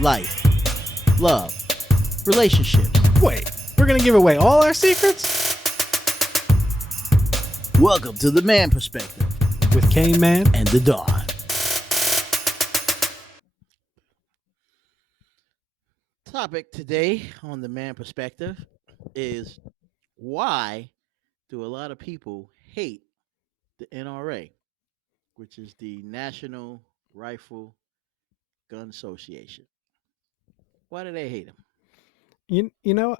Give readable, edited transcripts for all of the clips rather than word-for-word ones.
life, love, relationships. Wait, we're gonna give away all our secrets? Welcome to the Man Perspective With Kane Man and the Dawn. Topic today on the Man Perspective is why do a lot of people hate the NRA, which is the National Rifle Gun Association? Why do they hate them? You know,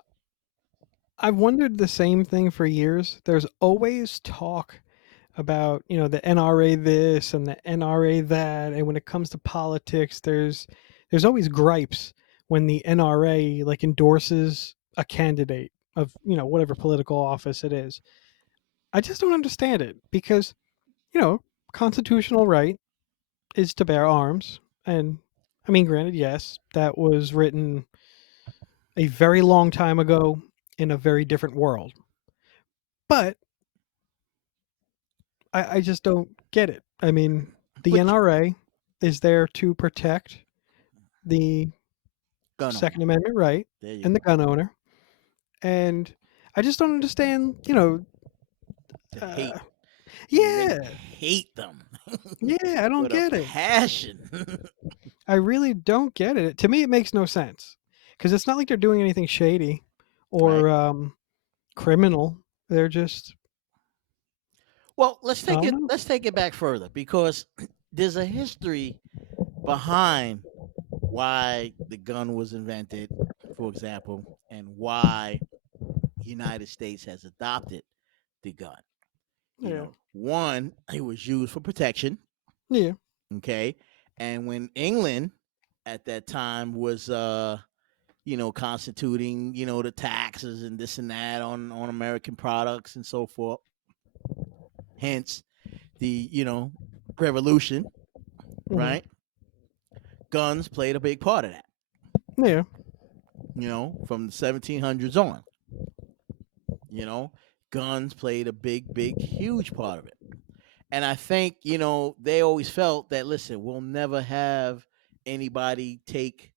I've wondered the same thing for years. There's always talk about, the NRA this and the NRA that, and when it comes to politics, there's always gripes when the NRA like endorses a candidate of, whatever political office it is. I just don't understand it because, constitutional right is to bear arms. And I mean, granted, yes, that was written a very long time ago in a very different world. But I just don't get it. I mean, the NRA is there to protect the Second Amendment right and the gun owner. And I just don't understand, Hate. Yeah. Hate them. Yeah, I don't With get a it. passion. I really don't get it. To me, it makes no sense because it's not like they're doing anything shady or criminal. They're just Well, let's take it back further because there's a history behind why the gun was invented, for example, and why the United States has adopted the gun. You know, one, it was used for protection. Yeah. Okay. And when England at that time was constituting, the taxes and this and that on American products and so forth. Hence the, revolution, right? Guns played a big part of that. Yeah. From the 1700s on. Guns played a big, huge part of it. And I think, they always felt that, listen, we'll never have anybody take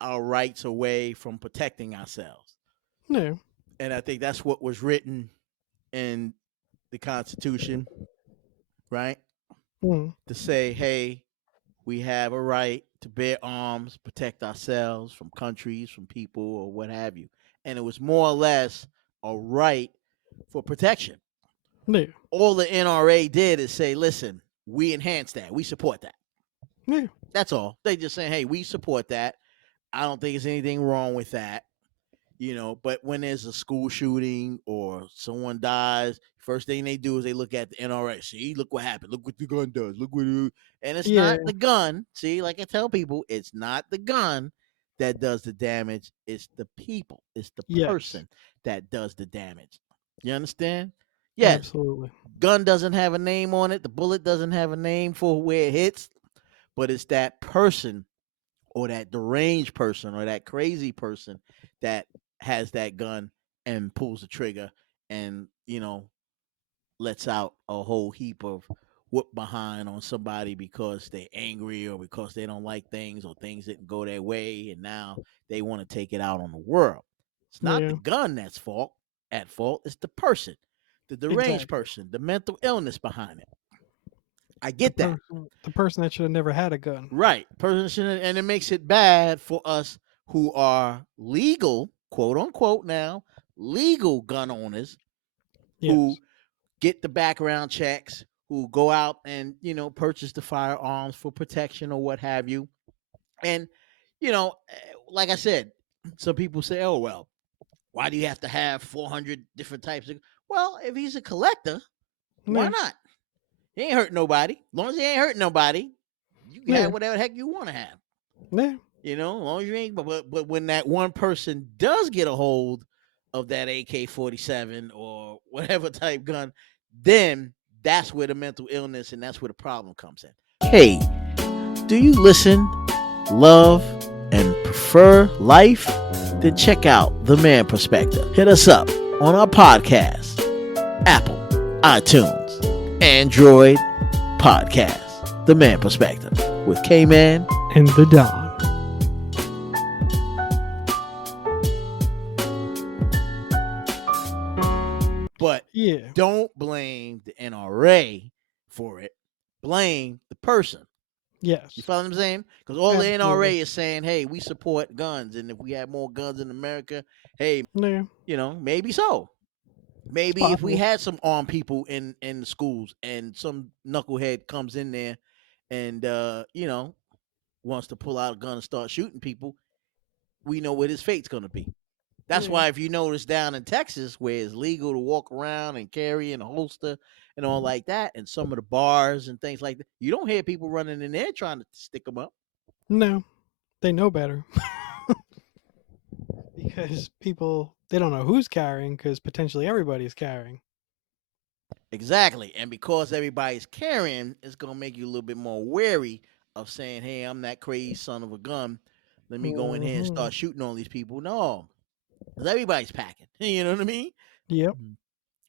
our rights away from protecting ourselves. No. And I think that's what was written in the Constitution, right? To say, hey, we have a right to bear arms, protect ourselves from countries, from people, or what have you. And it was more or less a right for protection. Yeah. All the NRA did is say, listen, we enhance that. We support that. Yeah. That's all. They just saying, hey, we support that. I don't think there's anything wrong with that. But when there's a school shooting or someone dies, first thing they do is they look at the NRA. See, look what happened. Look what the gun does. Look what it, and it's not the gun. See, like I tell people, it's not the gun that does the damage. It's the people. It's the person that does the damage. You understand? Yes. Absolutely. Gun doesn't have a name on it. The bullet doesn't have a name for where it hits, but it's that person or that deranged person or that crazy person that has that gun and pulls the trigger and, lets out a whole heap of whoop behind on somebody because they're angry or because they don't like things or things didn't go their way and now they want to take it out on the world. It's not the gun that's at fault. It's the person, the deranged person, the mental illness behind it. I get that. The person that should have never had a gun. Right. And it makes it bad for us who are legal, quote unquote now, legal gun owners who get the background checks, who go out and, purchase the firearms for protection or what have you. And, like I said, some people say, oh, well, why do you have to have 400 different types of? Well, if he's a collector, why not? He ain't hurt nobody. As long as he ain't hurt nobody, you can have whatever the heck you want to have. Yeah. As long as you ain't. But when that one person does get a hold of that AK-47 or whatever type gun, then that's where the mental illness and that's where the problem comes in. Hey, do you listen, love, and prefer life? Then check out The Man Perspective. Hit us up on our podcast, Apple, iTunes, Android podcast, The Man Perspective with K-Man and the Don. Don't blame the NRA for it. Blame the person. You Yes. follow what I'm saying? Because all the Absolutely. NRA is saying, hey, we support guns. And if we had more guns in America, hey, Yeah. maybe so. It's Maybe if we possible. had some armed people in the schools and some knucklehead comes in there and, wants to pull out a gun and start shooting people, we know what his fate's going to be. That's Yeah. why if you notice down in Texas, where it's legal to walk around and carry in a holster and all like that, and some of the bars and things like that, you don't hear people running in there trying to stick them up. No, they know better because people they don't know who's carrying because potentially everybody's carrying. Exactly. And because everybody's carrying, it's going to make you a little bit more wary of saying, hey, I'm that crazy son of a gun. Let me go in here and Hmm. start shooting all these people. No, because everybody's packing. You know what I mean? Yep. Mhm.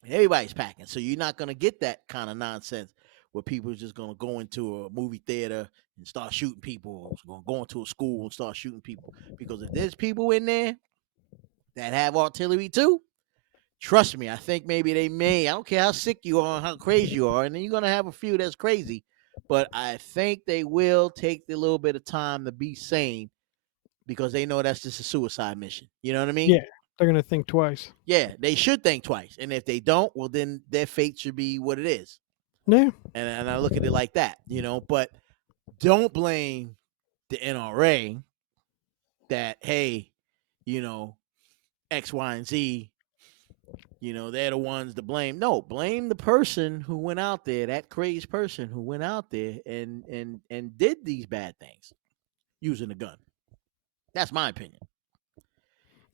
Everybody's packing. So you're not going to get that kind of nonsense where people are just going to go into a movie theater and start shooting people, or going to go into a school and start shooting people. Because if there's people in there that have artillery too, trust me, I think maybe they may. I don't care how sick you are, how crazy you are, and then you're gonna have a few that's crazy. But I think they will take the little bit of time to be sane because they know that's just a suicide mission. You know what I mean? Yeah. They're gonna think twice. Yeah, they should think twice. And if they don't, well, then their fate should be what it is. Yeah. And I look at it like that. But don't blame the NRA that, hey, you know, X, Y, and Z, they're the ones to blame. No, blame the person who went out there, that crazy person who went out there and did these bad things using a gun. That's my opinion.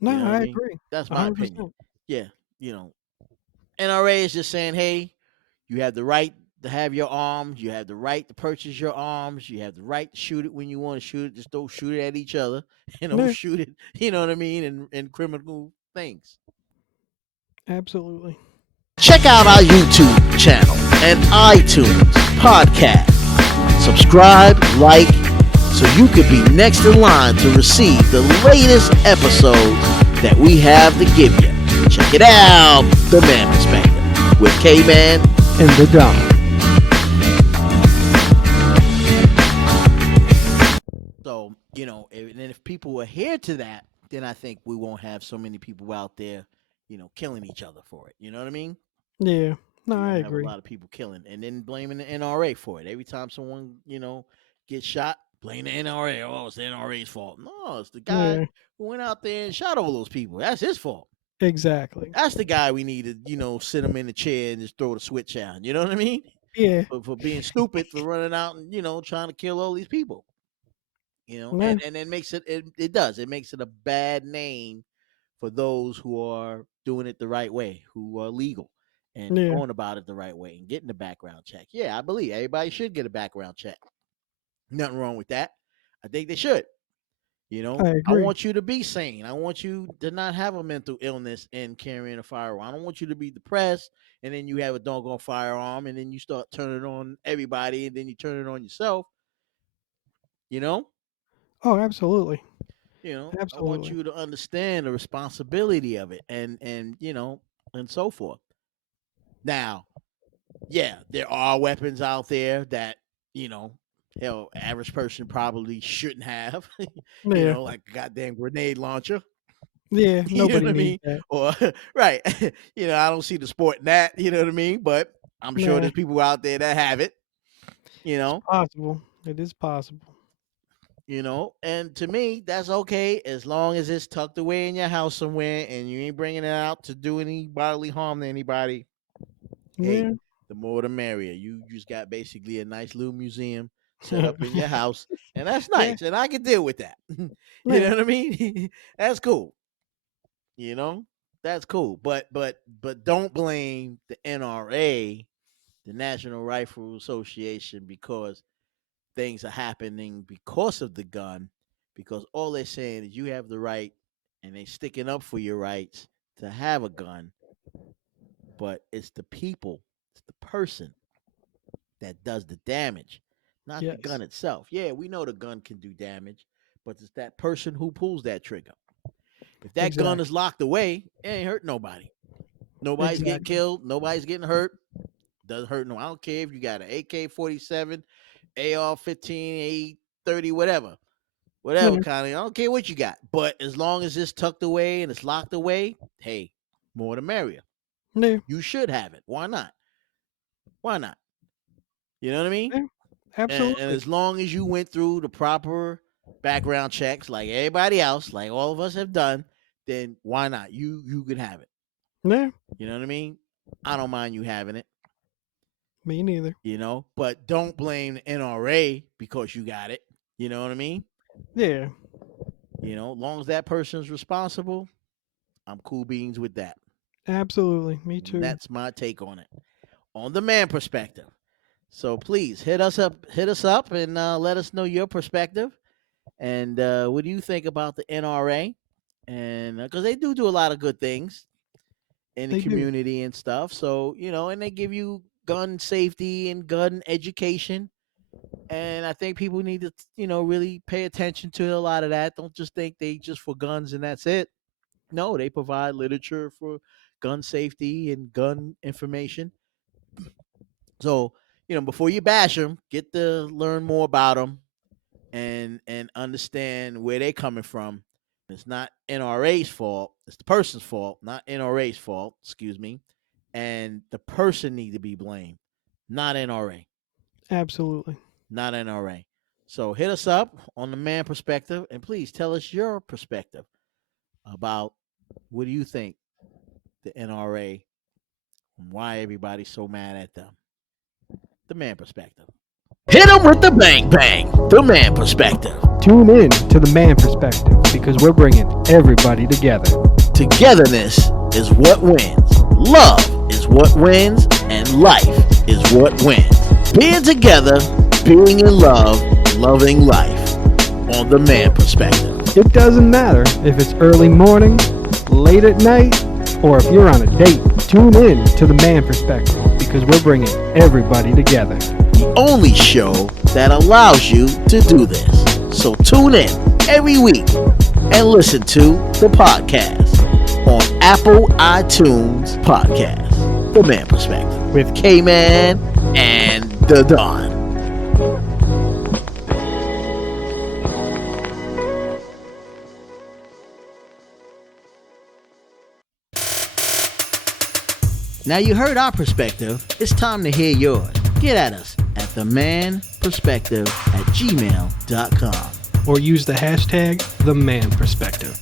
You No, know what I I mean? agree. That's my opinion. 100%. Yeah, you know, NRA is just saying, hey, you have the right to have your arms. You have the right to purchase your arms. You have the right to shoot it when you want to shoot it. Just don't shoot it at each other. Don't Yeah. shoot it. You know what I mean? In criminal things. Absolutely. Check out our YouTube channel and iTunes podcast. Subscribe, like, so you could be next in line to receive the latest episodes that we have to give you. Check it out, The Man Perspective with K-Man And the Dom. So, and then if people adhere to that, then I think we won't have so many people out there, killing each other for it. You know what I mean? Yeah. No, We I won't have a agree. lot of people killing and then blaming the NRA for it. Every time someone, gets shot, blame the NRA. Oh, it's the NRA's fault. No, it's the guy Yeah. who went out there and shot all those people. That's his fault. Exactly. That's the guy we need to, sit him in the chair and just throw the switch down. You know what I mean? Yeah. For being stupid, for running out and, trying to kill all these people. No. And it makes it does. It makes it a bad name for those who are doing it the right way, who are legal and Yeah. going about it the right way and getting the background check. Yeah, I believe everybody should get a background check. Nothing wrong with that. I think they should. I I agree. want you to be sane. I want you to not have a mental illness in carrying a firearm. I don't want you to be depressed and then you have a doggone firearm and then you start turning on everybody and then you turn it on yourself. You know, Oh, absolutely. I want Absolutely. you to understand the responsibility of it and and so forth. Now, yeah, there are weapons out there that, you know, hell, average person probably shouldn't have, Yeah. like a goddamn grenade launcher. Yeah. You know Nobody what I needs mean? that. Or right. I don't see the sport in that, you know what I mean? But I'm sure Nah. there's people out there that have it, you It's know. possible. It is possible. And to me, that's okay as long as it's tucked away in your house somewhere and you ain't bringing it out to do any bodily harm to anybody. Hey, Yeah. the more the merrier. You just got basically a nice little museum set up in your house, and that's Yeah. nice, and I can deal with that. You know Yeah. what I mean? That's cool. You know, that's cool. But don't blame the NRA, the National Rifle Association, because things are happening because of the gun, because all they're saying is you have the right and they sticking up for your rights to have a gun, but it's the people, it's the person that does the damage, not the Yes. gun itself. Yeah, we know the gun can do damage, but it's that person who pulls that trigger. If that gun is Exactly. locked away, it ain't hurt nobody. Nobody's getting Exactly. killed. Nobody's getting hurt. Doesn't hurt no. I don't care if you got an AK-47, AR-15, A30, whatever Yeah. kind of. I don't care what you got. But as long as it's tucked away and it's locked away, hey, more the merrier. Yeah. You should have it. Why not? Why not? You know what I mean? Yeah. And Absolutely. as long as you went through the proper background checks, like everybody else, like all of us have done, then why not? You could have it. Yeah. You know what I mean? I don't mind you having it. Me neither. But don't blame the NRA because you got it. You know what I mean? Yeah. As long as that person's responsible, I'm cool beans with that. Absolutely. Me And too. that's my take on it. On the man perspective. So please hit us up and let us know your perspective. And what do you think about the NRA? And because they do a lot of good things in the They do. community and stuff. So, and they give you gun safety and gun education. And I think people need to, really pay attention to a lot of that. Don't just think they just for guns and that's it. No, they provide literature for gun safety and gun information. So, before you bash them, get to learn more about them and understand where they're coming from. It's not NRA's fault. It's the person's fault, not NRA's fault. Excuse me. And the person need to be blamed, not NRA, Absolutely. not NRA. So hit us up on the man perspective, and please tell us your perspective about what do you think the NRA and why everybody's so mad at them. The man perspective. Hit them with the bang bang. The man perspective. Tune in to the man perspective because we're bringing everybody together. Togetherness is what wins. Love is what wins, and life is what wins. Being together, being in love, loving life. On the man perspective. It doesn't matter if it's early morning, late at night, or if you're on a date. Tune in to the man perspective because we're bringing everybody together. The only show that allows you to do this. So tune in every week and listen to the podcast on Apple iTunes Podcast. The Man Perspective with K-Man and the Don. Now you heard our perspective. It's time to hear yours. Get at us at themanperspective@gmail.com. Or use the hashtag #TheManPerspective.